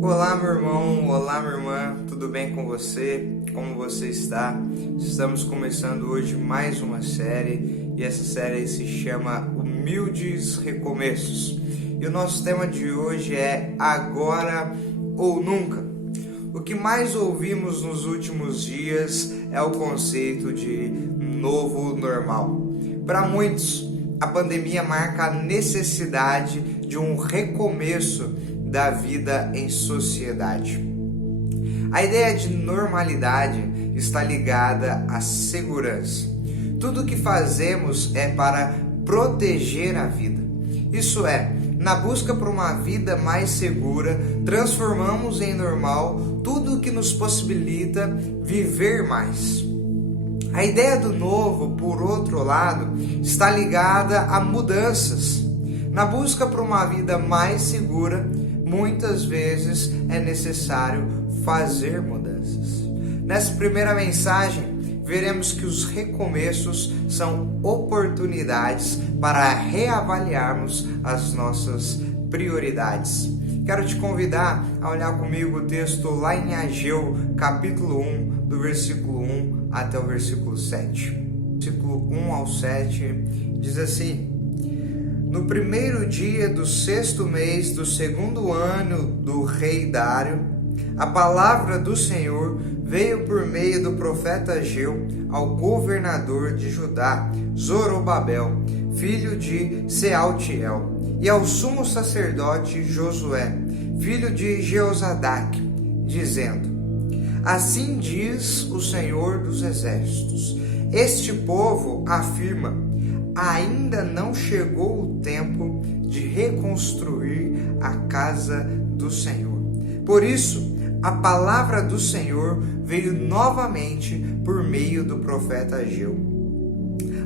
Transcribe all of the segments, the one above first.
Olá, meu irmão, olá, minha irmã, tudo bem com você? Como você está? Estamos começando hoje mais uma série e essa série se chama Humildes Recomeços. E o nosso tema de hoje é Agora ou Nunca. O que mais ouvimos nos últimos dias é o conceito de novo normal. Para muitos, a pandemia marca a necessidade de um recomeço da vida em sociedade. A ideia de normalidade está ligada à segurança. Tudo o que fazemos é para proteger a vida. Isso é, na busca por uma vida mais segura, transformamos em normal tudo o que nos possibilita viver mais. A ideia do novo, por outro lado, está ligada a mudanças. Na busca por uma vida mais segura, muitas vezes é necessário fazer mudanças. Nessa primeira mensagem, veremos que os recomeços são oportunidades para reavaliarmos as nossas prioridades. Quero te convidar a olhar comigo o texto lá em Ageu, capítulo 1, do versículo 1 até o versículo 7. Versículo 1 ao 7 diz assim: No primeiro dia do 6º mês do 2º ano do rei Dário, a palavra do Senhor veio por meio do profeta Ageu ao governador de Judá, Zorobabel, filho de Sealtiel, e ao sumo sacerdote Josué, filho de Jeozadaque, dizendo: Assim diz o Senhor dos Exércitos: Este povo afirma: ainda não chegou o tempo de reconstruir a casa do Senhor. Por isso, a palavra do Senhor veio novamente por meio do profeta Ageu.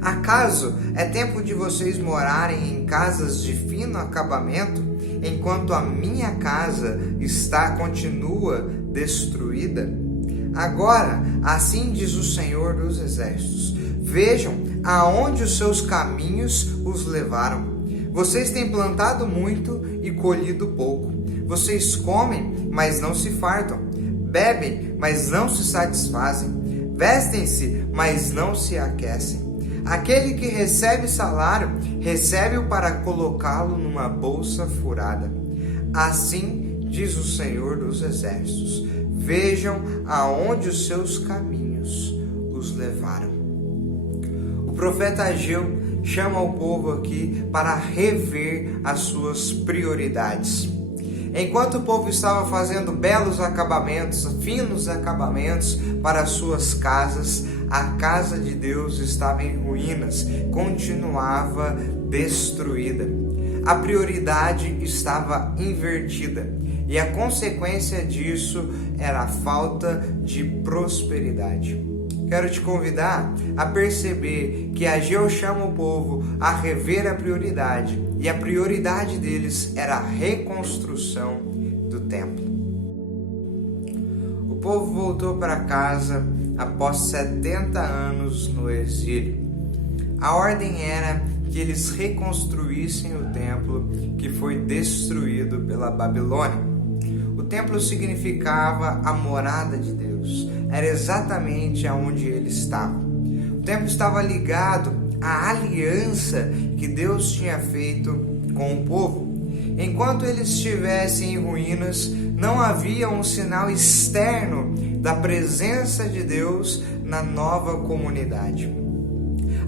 Acaso é tempo de vocês morarem em casas de fino acabamento, enquanto a minha casa continua destruída? Agora, assim diz o Senhor dos Exércitos: Vejam aonde os seus caminhos os levaram. Vocês têm plantado muito e colhido pouco. Vocês comem, mas não se fartam. Bebem, mas não se satisfazem. Vestem-se, mas não se aquecem. Aquele que recebe salário, recebe-o para colocá-lo numa bolsa furada. Assim diz o Senhor dos Exércitos: Vejam aonde os seus caminhos os levaram. O profeta Ageu chama o povo aqui para rever as suas prioridades. Enquanto o povo estava fazendo belos acabamentos, finos acabamentos para as suas casas, a casa de Deus estava em ruínas, continuava destruída. A prioridade estava invertida e a consequência disso era a falta de prosperidade. Quero te convidar a perceber que Ageu chama o povo a rever a prioridade, e a prioridade deles era a reconstrução do templo. O povo voltou para casa após 70 anos no exílio. A ordem era que eles reconstruíssem o templo que foi destruído pela Babilônia. O templo significava a morada de Deus. Era exatamente aonde ele estava. O templo estava ligado à aliança que Deus tinha feito com o povo. Enquanto eles estivessem em ruínas, não havia um sinal externo da presença de Deus na nova comunidade.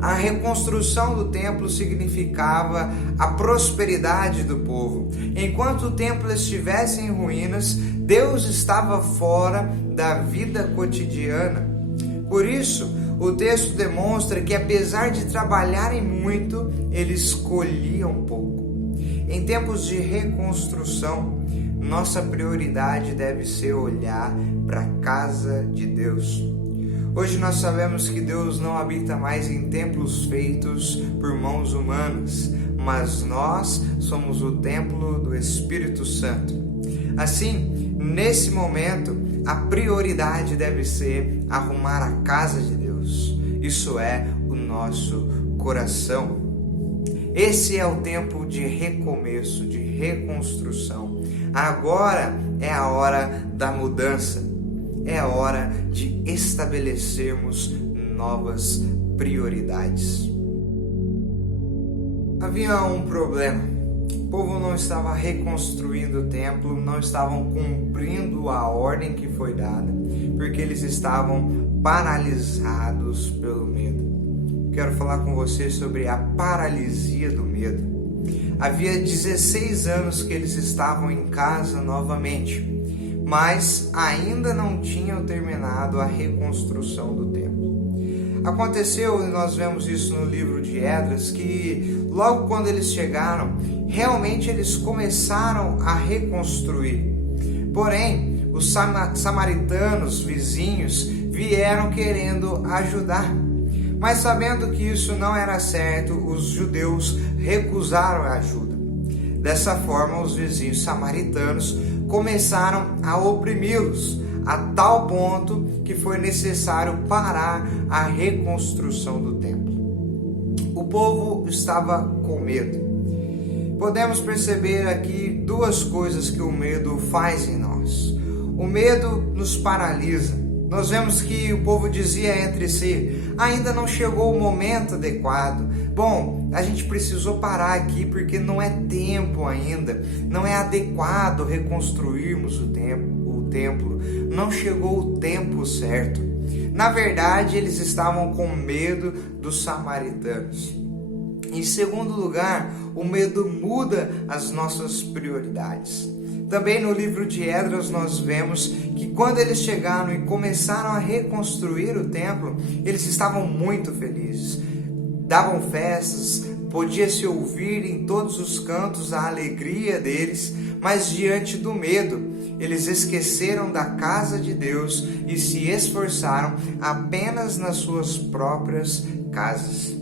A reconstrução do templo significava a prosperidade do povo. Enquanto o templo estivesse em ruínas, Deus estava fora da vida cotidiana. Por isso, o texto demonstra que, apesar de trabalharem muito, eles colhiam pouco. Em tempos de reconstrução, nossa prioridade deve ser olhar para a casa de Deus. Hoje nós sabemos que Deus não habita mais em templos feitos por mãos humanas, mas nós somos o templo do Espírito Santo. Assim, nesse momento, a prioridade deve ser arrumar a casa de Deus. Isso é o nosso coração. Esse é o tempo de recomeço, de reconstrução. Agora é a hora da mudança. É a hora de estabelecermos novas prioridades. Havia um problema. O povo não estava reconstruindo o templo, não estavam cumprindo a ordem que foi dada, porque eles estavam paralisados pelo medo. Quero falar com você sobre a paralisia do medo. Havia 16 anos que eles estavam em casa novamente, mas ainda não tinham terminado a reconstrução do templo. Aconteceu, e nós vemos isso no livro de Esdras, que logo quando eles chegaram, realmente eles começaram a reconstruir. Porém, os samaritanos vizinhos vieram querendo ajudar. Mas sabendo que isso não era certo, os judeus recusaram a ajuda. Dessa forma, os vizinhos samaritanos começaram a oprimi-los, a tal ponto que foi necessário parar a reconstrução do templo. O povo estava com medo. Podemos perceber aqui duas coisas que o medo faz em nós. O medo nos paralisa. Nós vemos que o povo dizia entre si: ainda não chegou o momento adequado. Bom, a gente precisou parar aqui porque não é tempo ainda, não é adequado reconstruirmos o templo, não chegou o tempo certo. Na verdade, eles estavam com medo dos samaritanos. Em segundo lugar, o medo muda as nossas prioridades. Também no livro de Esdras nós vemos que quando eles chegaram e começaram a reconstruir o templo, eles estavam muito felizes. Davam festas, podia-se ouvir em todos os cantos a alegria deles, mas diante do medo, eles esqueceram da casa de Deus e se esforçaram apenas nas suas próprias casas.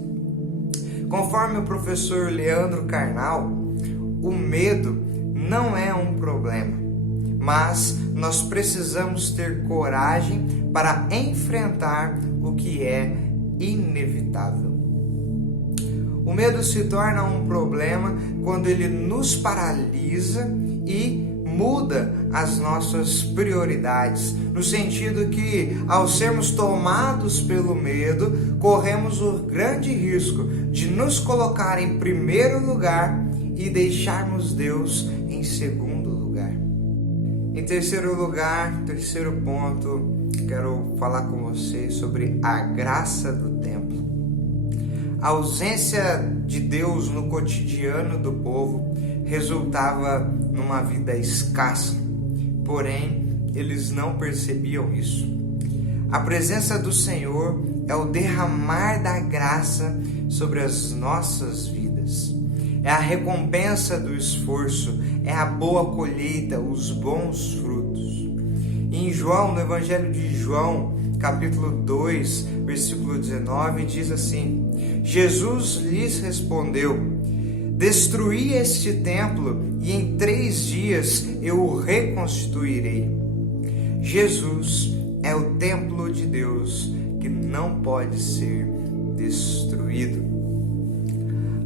Conforme o professor Leandro Carnal, o medo não é um problema, mas nós precisamos ter coragem para enfrentar o que é inevitável. O medo se torna um problema quando ele nos paralisa e muda as nossas prioridades, no sentido que, ao sermos tomados pelo medo, corremos o grande risco de nos colocar em primeiro lugar e deixarmos Deus em segundo lugar. Em terceiro lugar, terceiro ponto, quero falar com você sobre a graça do templo. A ausência de Deus no cotidiano do povo resultava numa vida escassa, porém eles não percebiam isso. A presença do Senhor é o derramar da graça sobre as nossas vidas. É a recompensa do esforço, é a boa colheita, os bons frutos. Em João, no Evangelho de João, capítulo 2, versículo 19, diz assim: Jesus lhes respondeu: destruí este templo e em 3 dias eu o reconstituirei. Jesus é o templo de Deus que não pode ser destruído.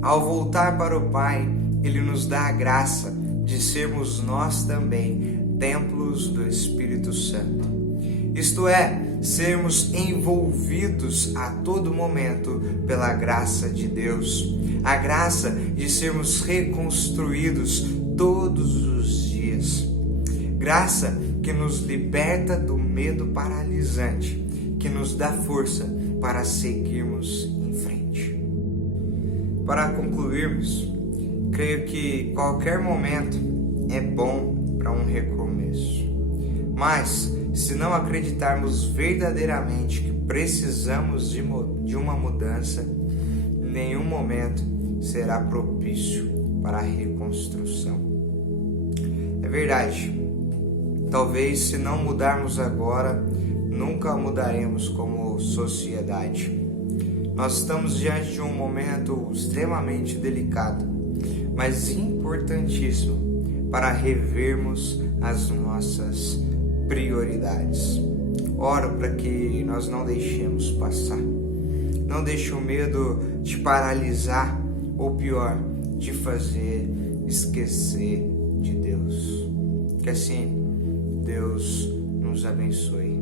Ao voltar para o Pai, Ele nos dá a graça de sermos nós também templos do Espírito Santo. Isto é, sermos envolvidos a todo momento pela graça de Deus. A graça de sermos reconstruídos todos os dias. Graça que nos liberta do medo paralisante, que nos dá força para seguirmos em frente. Para concluirmos, creio que qualquer momento é bom para um recomeço. Mas, se não acreditarmos verdadeiramente que precisamos de uma mudança, nenhum momento será propício para a reconstrução. É verdade, talvez se não mudarmos agora, nunca mudaremos como sociedade. Nós estamos diante de um momento extremamente delicado, mas importantíssimo para revermos as nossas prioridades. Oro para que nós não deixemos passar. Não deixe o medo te paralisar, ou pior, te fazer esquecer de Deus. Que assim Deus nos abençoe.